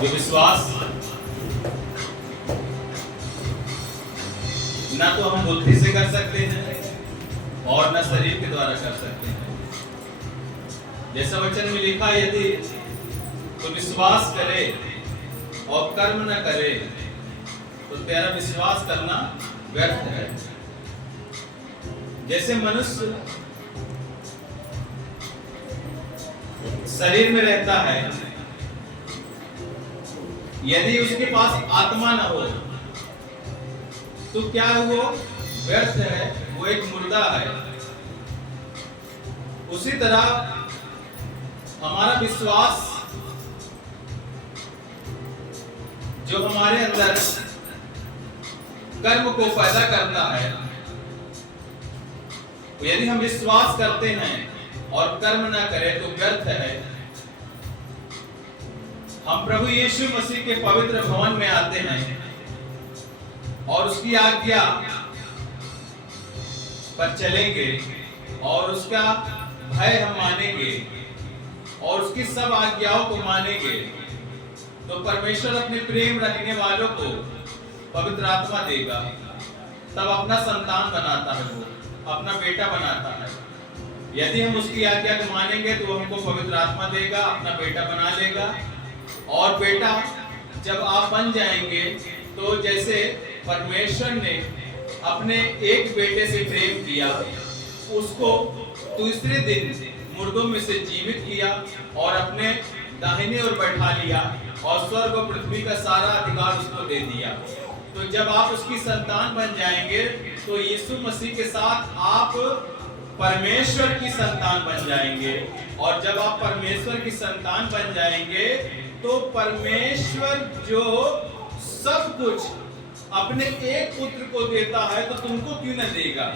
जो विश्वास ना तो हम बुद्धि से कर सकते हैं और न शरीर के द्वारा कर सकते हैं। जैसा वचन में लिखा, यदि तो विश्वास करे और कर्म न करे तो तेरा विश्वास करना व्यर्थ है। जैसे मनुष्य शरीर में रहता है, यदि उसके पास आत्मा न हो तो क्या वो व्यर्थ है, वो एक मुर्दा है। उसी तरह हमारा विश्वास जो हमारे अंदर कर्म को पैदा करता है, यदि हम विश्वास करते हैं और कर्म ना करें तो व्यर्थ है। हम प्रभु यीशु मसीह के पवित्र भवन में आते हैं और उसकी आज्ञा पर चलेंगे और उसका भय हम मानेंगे और उसकी सब आज्ञाओं को मानेंगे, तो परमेश्वर अपने प्रेम रखने वालों को पवित्र आत्मा देगा। तब अपना संतान बनाता है, वो अपना बेटा बनाता है। यदि हम उसकी आज्ञा को मानेंगे तो हमको पवित्र आत्मा देगा, अपना बेटा बना लेगा। और बेटा जब आप बन जाएंगे तो जैसे परमेश्वर ने अपने एक बेटे से प्रेम किया, उसको दूसरे दिन मुर्दों में से जीवित किया और अपने दाहिने ओर बैठा लिया और स्वर्ग और पृथ्वी का सारा अधिकार उसको दे दिया। तो जब आप उसकी संतान बन जाएंगे तो यीशु मसीह के साथ आप परमेश्वर की संतान बन जाएंगे। और जब आप परमेश्वर की संतान बन जाएंगे तो परमेश्वर जो सब कुछ अपने एक पुत्र को देता है तो तुमको क्यों न देगा।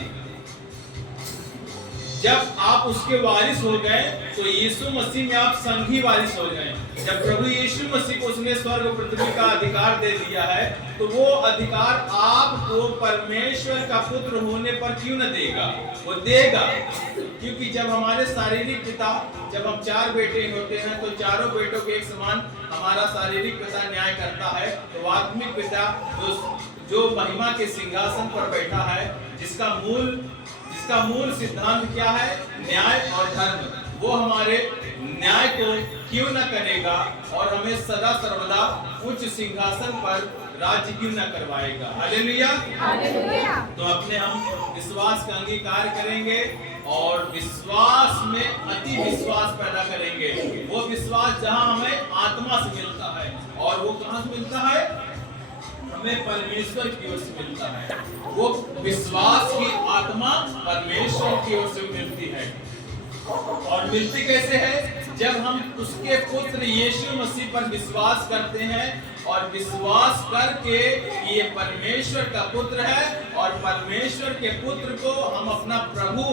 जब आप उसके वारिस हो गए तो यीशु मसीह में आप संगी वारिस हो गए। जब प्रभु यीशु मसीह को उसने स्वर्ग और पृथ्वी का अधिकार दे दिया है तो वो अधिकार आपको परमेश्वर का पुत्र होने पर क्यों न देगा, वो देगा। क्योंकि जब हमारे शारीरिक पिता, जब हम 4 बेटे होते हैं तो चारों बेटों के एक समान हमारा शारीरिक पिता न्याय करता है, तो आत्मिक पिता जो महिमा के सिंहासन पर बैठा है, जिसका मूल सिद्धांत क्या है, न्याय और धर्म, वो हमारे न्याय को क्यों न करेगा और हमें सदा सर्वदा उच्च सिंहासन पर राज्य क्यों न करवाएगा। Hallelujah, hallelujah. तो अपने हम विश्वास का अंगीकार करेंगे और विश्वास में अति विश्वास पैदा करेंगे। वो विश्वास जहां हमें आत्मा से मिलता है, और वो कहां से मिलता है, हमें परमेश्वर की ओर से मिलता है। वो विश्वास की आत्मा परमेश्वर की ओर से मिलती है। और मिलती कैसे है, जब हम उसके पुत्र यीशु मसीह पर विश्वास करते हैं और विश्वास करके ये परमेश्वर का पुत्र है और परमेश्वर के पुत्र को हम अपना प्रभु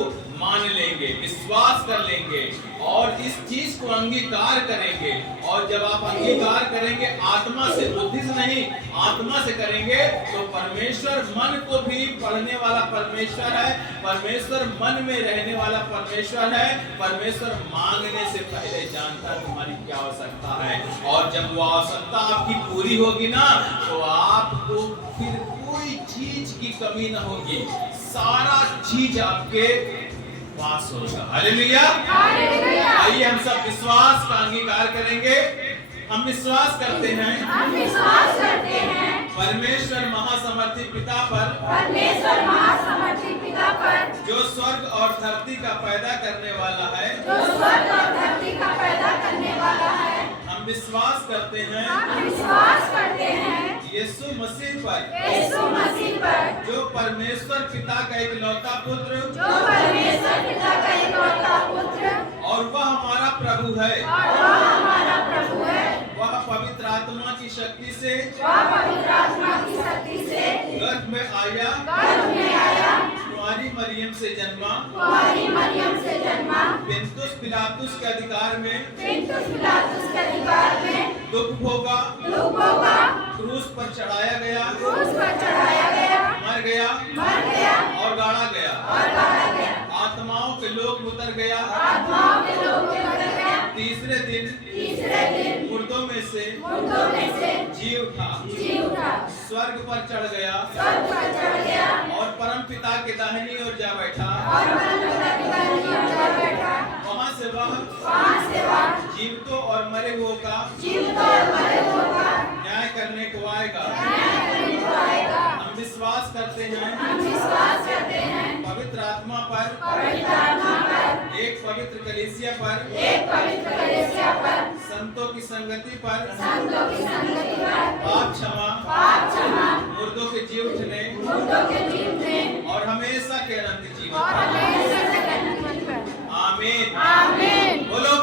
मान लेंगे, विश्वास कर लेंगे और इस चीज को अंगीकार करेंगे। और जब आप अंगीकार करेंगे आत्मा से, बुद्धि से नहीं, आत्मा से करेंगे, तो परमेश्वर मन को भी पढ़ने वाला परमेश्वर है, परमेश्वर मन में रहने वाला परमेश्वर है। परमेश्वर मांगने से पहले जानता है तुम्हारी क्या आवश्यकता है, और जब वो आवश्यकता आपकी पूरी होगी ना तो आपको फिर कोई चीज की कमी ना होगी, सारा चीज आपके पास होगा। Hallelujah, hallelujah. आइए हम सब विश्वास का अंगीकार करेंगे। हम विश्वास करते हैं परमेश्वर महासमर्थी पिता पर, जो स्वर्ग और धरती का पैदा करने वाला है। हम विश्वास करते हैं यीशु मसीह पर, जो परमेश्वर पिता का इकलौता पुत्र, और वह हमारा प्रभु है। वह पवित्र आत्मा की शक्ति से गर्भ में आया, कुंवारी मरियम से जन्मा, पिलातुस के अधिकार में दुख भोगा, क्रूस पर चढ़ाया गया, मर गया और गाड़ा गया, आत्माओं के लोक में उतर गया, तीसरे दिन मुर्दों में से जी उठा, स्वर्ग पर चढ़ गया और परम पिता के दाहिनी ओर जा बैठा। वहाँ से वह जीवितों और मरे हुओं का न्याय करने को आएगा। हम विश्वास करते हैं पवित्र आत्मा पर, एक पवित्र कलीसिया पर, संतों की संगति पर,